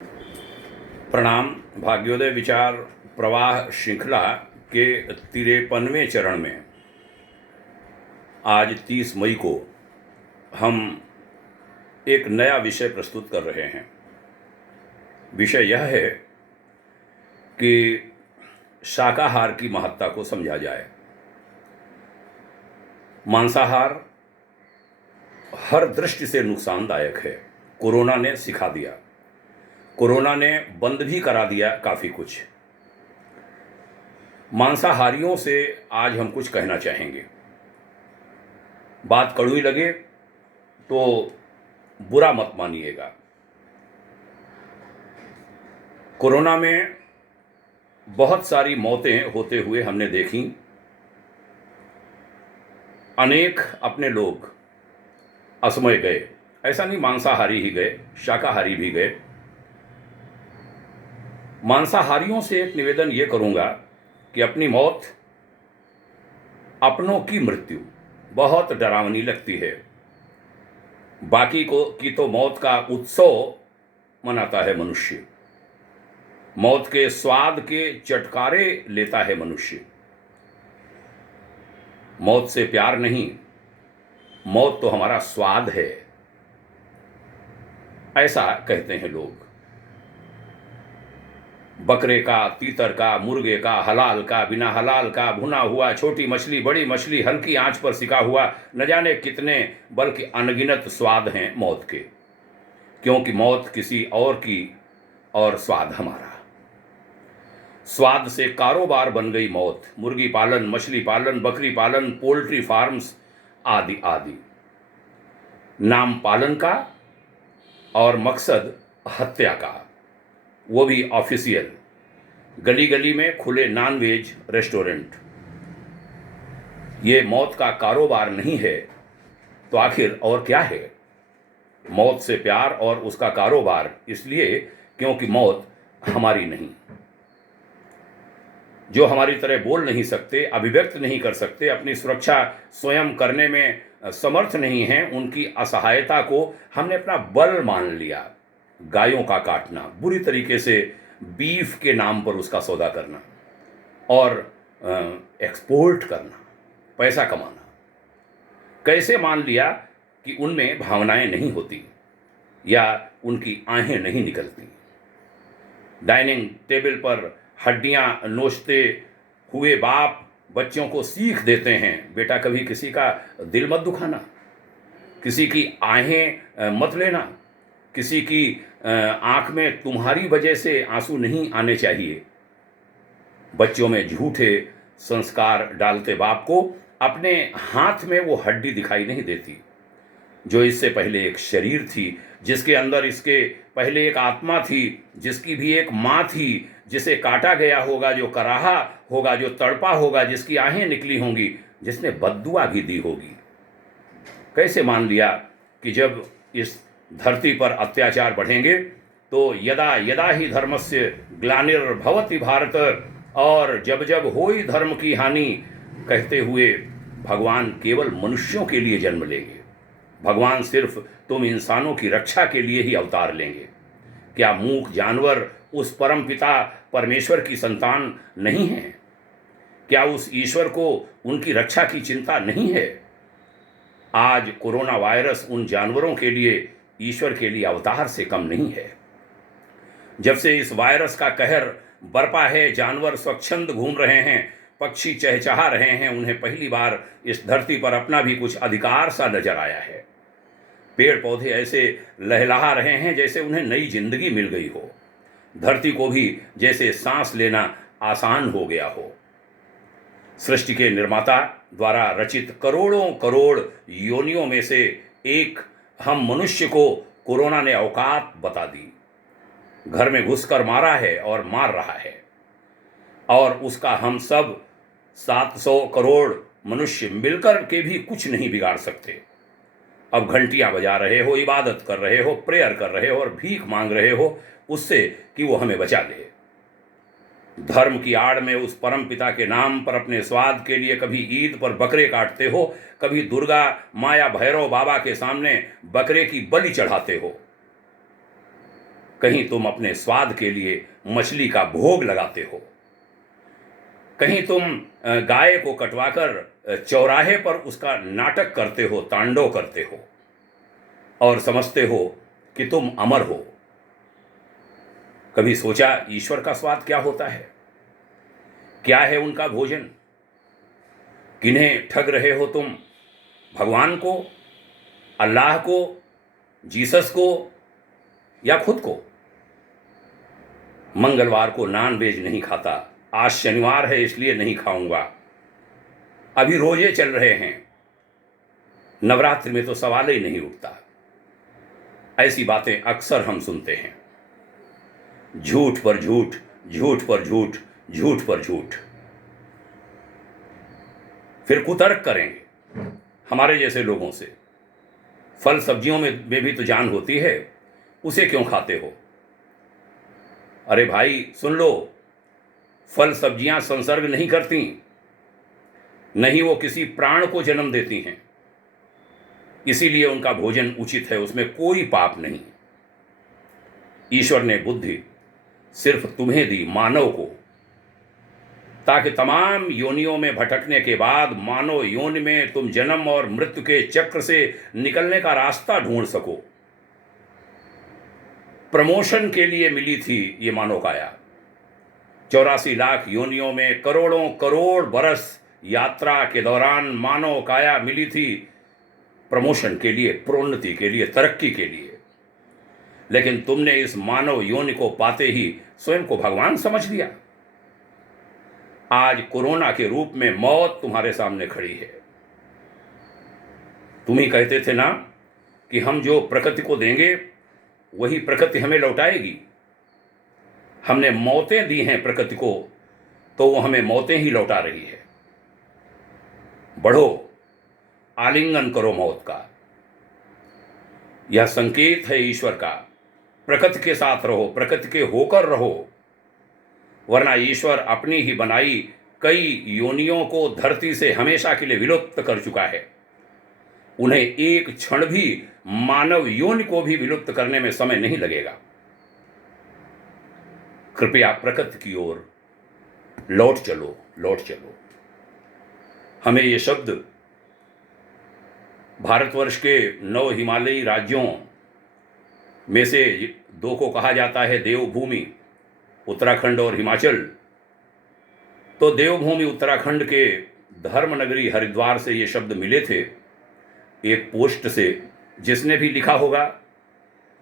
प्रणाम। भाग्योदय विचार प्रवाह श्रृंखला के 53वें चरण में आज 30 मई को हम एक नया विषय प्रस्तुत कर रहे हैं। विषय यह है कि शाकाहार की महत्ता को समझा जाए। मांसाहार हर दृष्टि से नुकसानदायक है। कोरोना ने सिखा दिया, कोरोना ने बंद भी करा दिया काफ़ी कुछ। मांसाहारियों से आज हम कुछ कहना चाहेंगे। बात कड़वी लगे तो बुरा मत मानिएगा। कोरोना में बहुत सारी मौतें होते हुए हमने देखी। अनेक अपने लोग असमय गए। ऐसा नहीं मांसाहारी ही गए, शाकाहारी भी गए। मांसाहारियों से एक निवेदन ये करूंगा कि अपनी मौत, अपनों की मृत्यु बहुत डरावनी लगती है। बाकी को की तो मौत का उत्सव मनाता है मनुष्य। मौत के स्वाद के चटकारे लेता है मनुष्य। मौत से प्यार नहीं, मौत तो हमारा स्वाद है, ऐसा कहते हैं लोग। बकरे का, तीतर का, मुर्गे का, हलाल का, बिना हलाल का, भुना हुआ, छोटी मछली, बड़ी मछली, हल्की आंच पर सिका हुआ, न जाने कितने बल्कि अनगिनत स्वाद हैं मौत के। क्योंकि मौत किसी और की और स्वाद हमारा। स्वाद से कारोबार बन गई मौत। मुर्गी पालन, मछली पालन, बकरी पालन, पोल्ट्री फार्म्स आदि आदि। नाम पालन का और मकसद हत्या का, वो भी ऑफिशियल। गली गली में खुले नॉनवेज रेस्टोरेंट। ये मौत का कारोबार नहीं है तो आखिर और क्या है? मौत से प्यार और उसका कारोबार इसलिए क्योंकि मौत हमारी नहीं। जो हमारी तरह बोल नहीं सकते, अभिव्यक्त नहीं कर सकते, अपनी सुरक्षा स्वयं करने में समर्थ नहीं हैं, उनकी असहायता को हमने अपना बल मान लिया। गायों का काटना, बुरी तरीके से बीफ के नाम पर उसका सौदा करना और एक्सपोर्ट करना, पैसा कमाना। कैसे मान लिया कि उनमें भावनाएं नहीं होती या उनकी आहें नहीं निकलती। डाइनिंग टेबल पर हड्डियां नोचते हुए बाप बच्चों को सीख देते हैं, बेटा कभी किसी का दिल मत दुखाना, किसी की आहें मत लेना, किसी की आंख में तुम्हारी वजह से आंसू नहीं आने चाहिए। बच्चों में झूठे संस्कार डालते बाप को अपने हाथ में वो हड्डी दिखाई नहीं देती जो इससे पहले एक शरीर थी, जिसके अंदर इसके पहले एक आत्मा थी, जिसकी भी एक माँ थी, जिसे काटा गया होगा, जो कराहा होगा, जो तड़पा होगा, जिसकी आहें निकली होंगी, जिसने बद्दुआ भी दी होगी। कैसे मान लिया कि जब इस धरती पर अत्याचार बढ़ेंगे तो यदा यदा ही धर्मस्य ग्लानिर्भवति भारत, और जब जब होई धर्म की हानि कहते हुए भगवान केवल मनुष्यों के लिए जन्म लेंगे। भगवान सिर्फ तुम इंसानों की रक्षा के लिए ही अवतार लेंगे। क्या मूक जानवर उस परम पिता परमेश्वर की संतान नहीं है? क्या उस ईश्वर को उनकी रक्षा की चिंता नहीं है? आज कोरोना वायरस उन जानवरों के लिए ईश्वर के लिए अवतार से कम नहीं है। जब से इस वायरस का कहर बरपा है, जानवर स्वच्छंद घूम रहे हैं, पक्षी चहचहा रहे हैं, उन्हें पहली बार इस धरती पर अपना भी कुछ अधिकार सा नजर आया है। पेड़ पौधे ऐसे लहलहा रहे हैं जैसे उन्हें नई जिंदगी मिल गई हो। धरती को भी जैसे सांस लेना आसान हो गया हो। सृष्टि के निर्माता द्वारा रचित करोड़ों करोड़ योनियों में से एक हम मनुष्य को कोरोना ने औकात बता दी। घर में घुसकर मारा है और मार रहा है, और उसका हम सब 700 करोड़ मनुष्य मिलकर के भी कुछ नहीं बिगाड़ सकते। अब घंटियां बजा रहे हो, इबादत कर रहे हो, प्रेयर कर रहे हो और भीख मांग रहे हो उससे कि वो हमें बचा ले। धर्म की आड़ में उस परम पिता के नाम पर अपने स्वाद के लिए कभी ईद पर बकरे काटते हो, कभी दुर्गा माया भैरव बाबा के सामने बकरे की बलि चढ़ाते हो। कहीं तुम अपने स्वाद के लिए मछली का भोग लगाते हो, कहीं तुम गाय को कटवाकर चौराहे पर उसका नाटक करते हो, तांडव करते हो और समझते हो कि तुम अमर हो। कभी सोचा ईश्वर का स्वाद क्या होता है? क्या है उनका भोजन? किन्हें ठग रहे हो तुम? भगवान को, अल्लाह को, जीसस को या खुद को? मंगलवार को नॉन वेज नहीं खाता, आज शनिवार है इसलिए नहीं खाऊंगा, अभी रोजे चल रहे हैं, नवरात्रि में तो सवाल ही नहीं उठता। ऐसी बातें अक्सर हम सुनते हैं। झूठ पर झूठ, झूठ पर झूठ, झूठ पर झूठ। फिर कुतर्क करेंगे हमारे जैसे लोगों से, फल सब्जियों में भी तो जान होती है, उसे क्यों खाते हो? अरे भाई सुन लो, फल सब्जियां संसर्ग नहीं करती, नहीं वो किसी प्राण को जन्म देती हैं, इसीलिए उनका भोजन उचित है, उसमें कोई पाप नहीं। ईश्वर ने बुद्धि सिर्फ तुम्हें दी, मानव को, ताकि तमाम योनियों में भटकने के बाद मानव योनि में तुम जन्म और मृत्यु के चक्र से निकलने का रास्ता ढूंढ सको। प्रमोशन के लिए मिली थी ये मानव काया। 84 लाख योनियों में करोड़ों करोड़ बरस यात्रा के दौरान मानव काया मिली थी प्रमोशन के लिए, प्रोन्नति के लिए, तरक्की के लिए। लेकिन तुमने इस मानव योनि को पाते ही स्वयं को भगवान समझ लिया। आज कोरोना के रूप में मौत तुम्हारे सामने खड़ी है। तुम ही कहते थे ना कि हम जो प्रकृति को देंगे वही प्रकृति हमें लौटाएगी। हमने मौतें दी हैं प्रकृति को, तो वो हमें मौतें ही लौटा रही है। बढ़ो, आलिंगन करो मौत का। यह संकेत है ईश्वर का। प्रकृति के साथ रहो, प्रकृति के होकर रहो, वरना ईश्वर अपनी ही बनाई कई योनियों को धरती से हमेशा के लिए विलुप्त कर चुका है। उन्हें एक क्षण भी मानव योनि को भी विलुप्त करने में समय नहीं लगेगा। कृपया प्रकृति की ओर लौट चलो, लौट चलो। हमें ये शब्द भारतवर्ष के 9 हिमालयी राज्यों में से 2 को कहा जाता है देवभूमि, उत्तराखंड और हिमाचल। तो देवभूमि उत्तराखंड के धर्मनगरी हरिद्वार से ये शब्द मिले थे एक पोस्ट से। जिसने भी लिखा होगा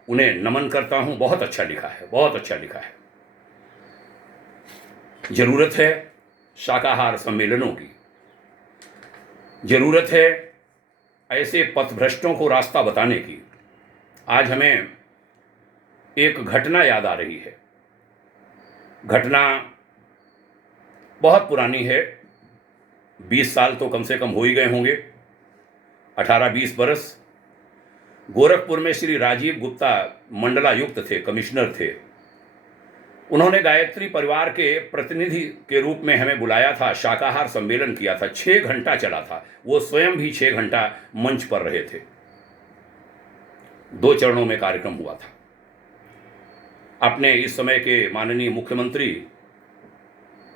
उन्हें नमन करता हूं, बहुत अच्छा लिखा है, बहुत अच्छा लिखा है। जरूरत है शाकाहार सम्मेलनों की, जरूरत है ऐसे पथभ्रष्टों को रास्ता बताने की। आज हमें एक घटना याद आ रही है। घटना बहुत पुरानी है, 20 साल तो कम से कम हो ही गए होंगे, 18-20 बरस। गोरखपुर में श्री राजीव गुप्ता मंडलायुक्त थे, कमिश्नर थे। उन्होंने गायत्री परिवार के प्रतिनिधि के रूप में हमें बुलाया था, शाकाहार सम्मेलन किया था, 6 घंटा चला था। वो स्वयं भी 6 घंटा मंच पर रहे थे। 2 चरणों में कार्यक्रम हुआ था। अपने इस समय के माननीय मुख्यमंत्री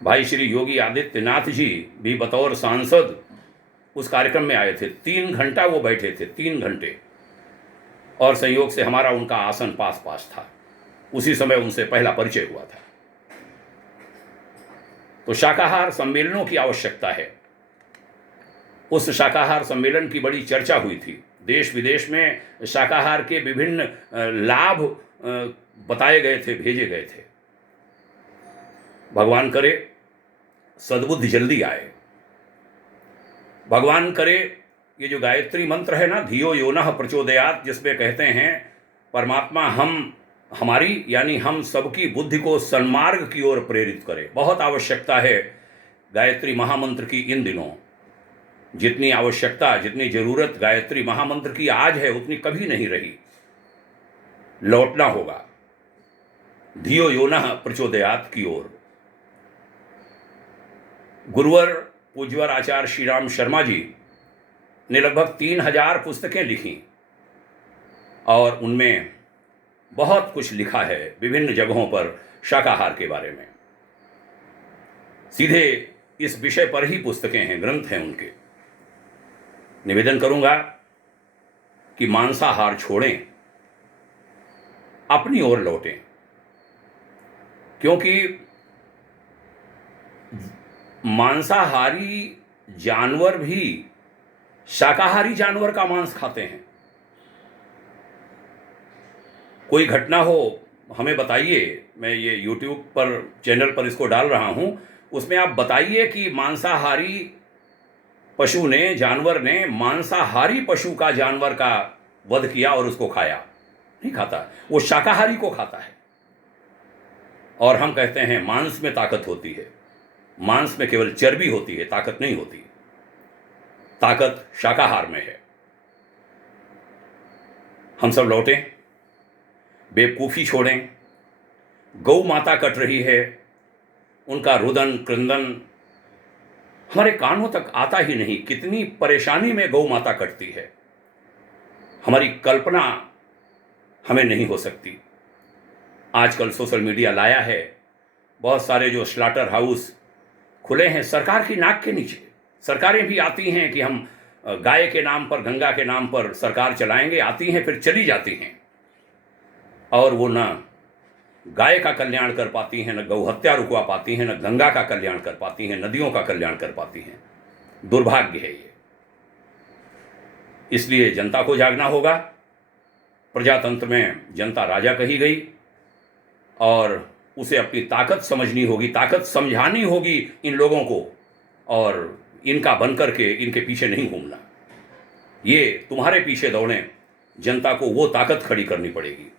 भाई श्री योगी आदित्यनाथ जी भी बतौर सांसद उस कार्यक्रम में आए थे। 3 घंटा वो बैठे थे, 3 घंटे। और संयोग से हमारा उनका आसन पास पास था। उसी समय उनसे पहला परिचय हुआ था। तो शाकाहार सम्मेलनों की आवश्यकता है। उस शाकाहार सम्मेलन की बड़ी चर्चा हुई थी। देश विदेश में शाकाहार के विभिन्न लाभ बताए गए थे, भेजे गए थे। भगवान करे सद्बुद्धि जल्दी आए। भगवान करे ये जो गायत्री मंत्र है ना, धियो यो नः प्रचोदयात्, जिसमें कहते हैं परमात्मा हमारी यानी हम सबकी बुद्धि को सन्मार्ग की ओर प्रेरित करे। बहुत आवश्यकता है गायत्री महामंत्र की इन दिनों। जितनी आवश्यकता, जितनी जरूरत गायत्री महामंत्र की आज है, उतनी कभी नहीं रही। लौटना होगा धियो यो नः प्रचोदयात् की ओर। गुरुवर पूज्यवर आचार्य श्री राम शर्मा जी ने लगभग 3000 पुस्तकें लिखी और उनमें बहुत कुछ लिखा है विभिन्न जगहों पर शाकाहार के बारे में। सीधे इस विषय पर ही पुस्तकें हैं, ग्रंथ हैं उनके। निवेदन करूंगा कि मांसाहार छोड़ें, अपनी ओर लौटें, क्योंकि मांसाहारी जानवर भी शाकाहारी जानवर का मांस खाते हैं। कोई घटना हो हमें बताइए, मैं ये YouTube पर चैनल पर इसको डाल रहा हूं, उसमें आप बताइए कि मांसाहारी पशु ने, जानवर ने मांसाहारी पशु का, जानवर का वध किया और उसको खाया। नहीं खाता, वो शाकाहारी को खाता है। और हम कहते हैं मांस में ताकत होती है। मांस में केवल चर्बी होती है, ताकत नहीं होती। ताकत शाकाहार में है। हम सब लौटें, बेवकूफ़ी छोड़ें। गौ माता कट रही है, उनका रुदन क्रंदन हमारे कानों तक आता ही नहीं। कितनी परेशानी में गौ माता कटती है, हमारी कल्पना हमें नहीं हो सकती। आजकल सोशल मीडिया लाया है, बहुत सारे जो स्लॉटर हाउस खुले हैं सरकार की नाक के नीचे। सरकारें भी आती हैं कि हम गाय के नाम पर, गंगा के नाम पर सरकार चलाएंगे, आती हैं फिर चली जाती हैं, और वो ना गाय का कल्याण कर पाती हैं, न गौ हत्या रुकवा पाती हैं, न गंगा का कल्याण कर पाती हैं, नदियों का कल्याण कर पाती हैं। दुर्भाग्य है ये। इसलिए जनता को जागना होगा। प्रजातंत्र में जनता राजा कही गई और उसे अपनी ताकत समझनी होगी, ताकत समझानी होगी इन लोगों को, और इनका बनकर के इनके पीछे नहीं घूमना। ये तुम्हारे पीछे दौड़ें, जनता को वो ताकत खड़ी करनी पड़ेगी।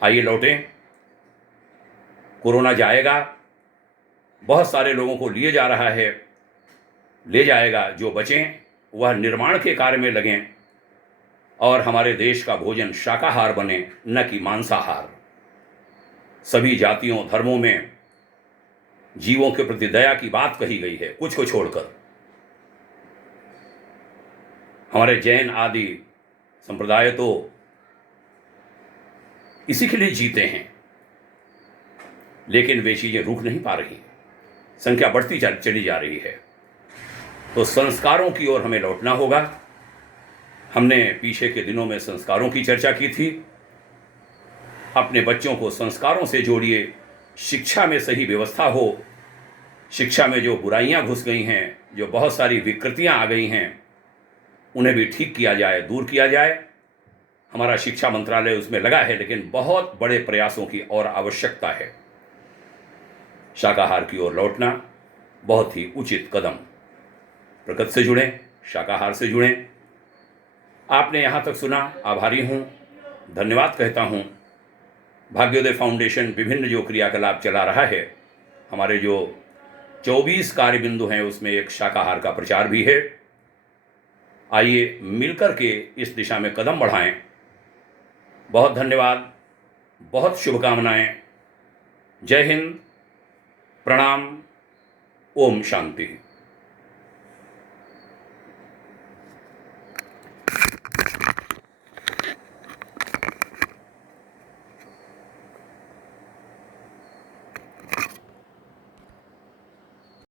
आइए लौटें। कोरोना जाएगा, बहुत सारे लोगों को लिए जा रहा है, ले जाएगा। जो बचें वह निर्माण के कार्य में लगें और हमारे देश का भोजन शाकाहार बने, न कि मांसाहार। सभी जातियों धर्मों में जीवों के प्रति दया की बात कही गई है, कुछ को छोड़कर। हमारे जैन आदि संप्रदाय तो इसी के लिए जीते हैं, लेकिन वे चीजें रुक नहीं पा रही, संख्या बढ़ती चली जा रही है। तो संस्कारों की ओर हमें लौटना होगा। हमने पीछे के दिनों में संस्कारों की चर्चा की थी। अपने बच्चों को संस्कारों से जोड़िए, शिक्षा में सही व्यवस्था हो। शिक्षा में जो बुराइयां घुस गई हैं, जो बहुत सारी विकृतियां आ गई हैं, उन्हें भी ठीक किया जाए, दूर किया जाए। हमारा शिक्षा मंत्रालय उसमें लगा है, लेकिन बहुत बड़े प्रयासों की और आवश्यकता है। शाकाहार की ओर लौटना बहुत ही उचित कदम। प्रकृति से जुड़ें, शाकाहार से जुड़ें। आपने यहाँ तक सुना, आभारी हूँ, धन्यवाद कहता हूँ। भाग्योदय फाउंडेशन विभिन्न जो क्रियाकलाप चला रहा है, हमारे जो 24 कार्य बिंदु हैं उसमें एक शाकाहार का प्रचार भी है। आइए मिलकर के इस दिशा में कदम बढ़ाएं। बहुत धन्यवाद, बहुत शुभकामनाएं। जय हिंद, प्रणाम, ओम शांति।